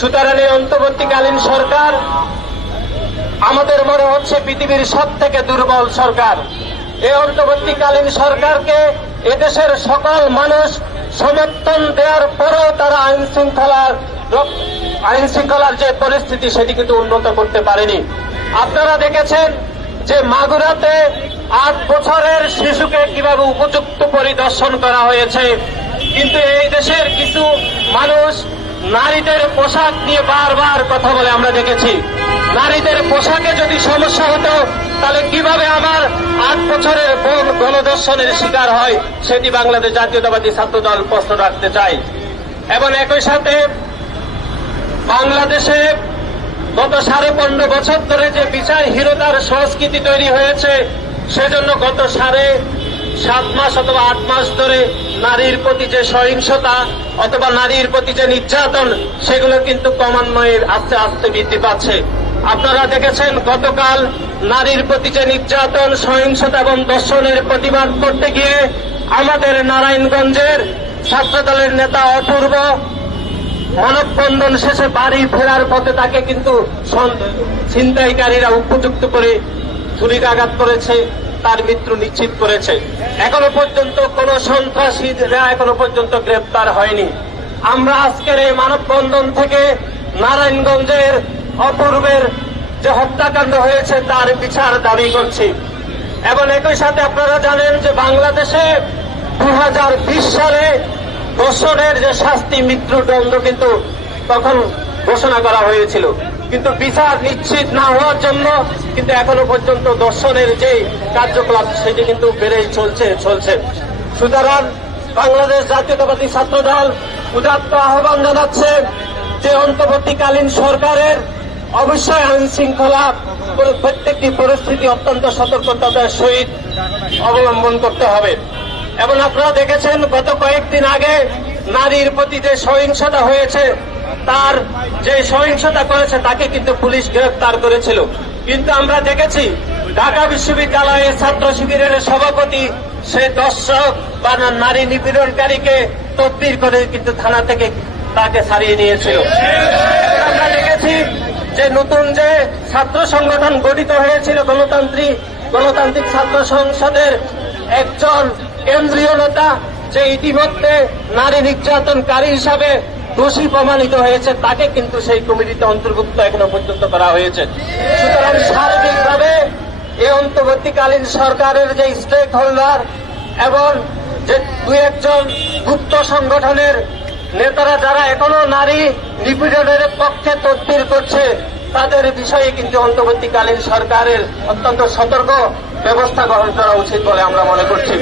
সুতরাং এই অন্তর্বর্তীকালীন সরকার আমাদের মনে হচ্ছে পৃথিবীর সব থেকে দুর্বল সরকার। এই অন্তর্বর্তীকালীন সরকারকে এদেশের সকল মানুষ সমর্থন দেওয়ার পরেও তারা আইন শৃঙ্খলার আইন শৃঙ্খলার যে পরিস্থিতি, সেটি কিন্তু উন্নত করতে পারেনি। আপনারা দেখেছেন যে মাগুরাতে আট বছরের শিশুকে কীভাবে উপযুক্ত পরিদর্শন করা হয়েছে। কিন্তু এই দেশের কিছু মানুষ নারীদের পোশাক নিয়ে বারবার কথা বলে আমরা দেখেছি। নারীদের পোশাকে যদি সমস্যা হতো, তাহলে কীভাবে আমার আট বছরের বোন গণদর্শনের শিকার হয়, সেটি বাংলাদেশ জাতীয়তাবাদী ছাত্র দল প্রশ্ন রাখতে চাই। এবং একই সাথে বাংলাদেশে গত সাড়ে পনেরো বছর ধরে যে বিচার বিচারহীনতার সংস্কৃতি তৈরি হয়েছে, সেজন্য গত সাড়ে সাত মাস অথবা আট মাস ধরে নারীর প্রতি যে সহিংসতা অথবা নারীর প্রতি যে নির্যাতন, সেগুলো কিন্তু ক্রমান্বয়ে আস্তে আস্তে বৃদ্ধি পাচ্ছে। আপনারা দেখেছেন, গতকাল নারীর প্রতি যে নির্যাতন, সহিংসতা এবং দর্শনের প্রতিবাদ করতে গিয়ে আমাদের নারায়ণগঞ্জের ছাত্রদলের নেতা অপূর্ব মানববন্ধন শেষে বাড়ি ফেরার পথে তাকে কিন্তু ছিনতাইকারীরা উপযুক্ত করে ছুরিকাঘাত করেছে। তার মৃত্যু নিশ্চিত করেছে। এখনও পর্যন্ত কোন সন্ত্রাসীরা এখনও পর্যন্ত গ্রেপ্তার হয়নি। আমরা আজকের এই মানববন্ধন থেকে নারায়ণগঞ্জের অপূর্বের যে হত্যাকাণ্ড হয়েছে, তার বিচার দাবি করছি। এবং একই সাথে আপনারা জানেন যে বাংলাদেশে দু হাজার বিশ সালে দর্শনের যে শাস্তি, মৃত্যুদণ্ড কিন্তু তখন ঘোষণা করা হয়েছিল। কিন্তু বিচার নিশ্চিত না হওয়ার জন্য কিন্তু এখনও পর্যন্ত দর্শনের যে কার্যকলাপ, সেটি কিন্তু বেড়েই চলছে চলছে। সুতরাং বাংলাদেশ জাতীয়তাবাদী ছাত্র দল উদাত্ত আহ্বান জানাচ্ছে যে অন্তর্বর্তীকালীন সরকারের অবশ্যই আইন শৃঙ্খলা প্রত্যেকটি পরিস্থিতি অত্যন্ত সতর্কতার সহিত অবলম্বন করতে হবে। এবং আপনারা দেখেছেন, গত কয়েকদিন আগে নারীর প্রতি যে সহিংসতা হয়েছে তার যে সহিংসতা করেছে, তাকে কিন্তু পুলিশ গ্রেফতার করেছিল। কিন্তু আমরা দেখেছি, ঢাকা বিশ্ববিদ্যালয়ের ছাত্র শিবিরের সভাপতি, সে দর্শক বা নারী নিপীড়নকারীকে তদবির করে কিন্তু থানা থেকে তাকে ছাড়িয়ে নিয়েছিল। আমরা দেখেছি যে নতুন যে ছাত্র সংগঠন গঠিত হয়েছিল গণতান্ত্রিক গণতান্ত্রিক ছাত্র সংসদের একজন কেন্দ্রীয় নেতা, যে ইতিমধ্যে নারী নির্যাতনকারী হিসাবে দোষী প্রমাণিত হয়েছে, তাকে কিন্তু সেই কমিটিতে অন্তর্ভুক্ত এখনও পর্যন্ত করা হয়েছে। সুতরাং সার্বিকভাবে এই অন্তর্বর্তীকালীন সরকারের যে স্টেক হোল্ডার এবং যে দু একজন গুপ্ত সংগঠনের নেতারা, যারা এখনও নারী নিপীড়নের পক্ষে তদবির করছে, তাদের বিষয়ে কিন্তু অন্তর্বর্তীকালীন সরকারের অত্যন্ত সতর্ক ব্যবস্থা গ্রহণ করা উচিত বলে আমরা মনে করছি।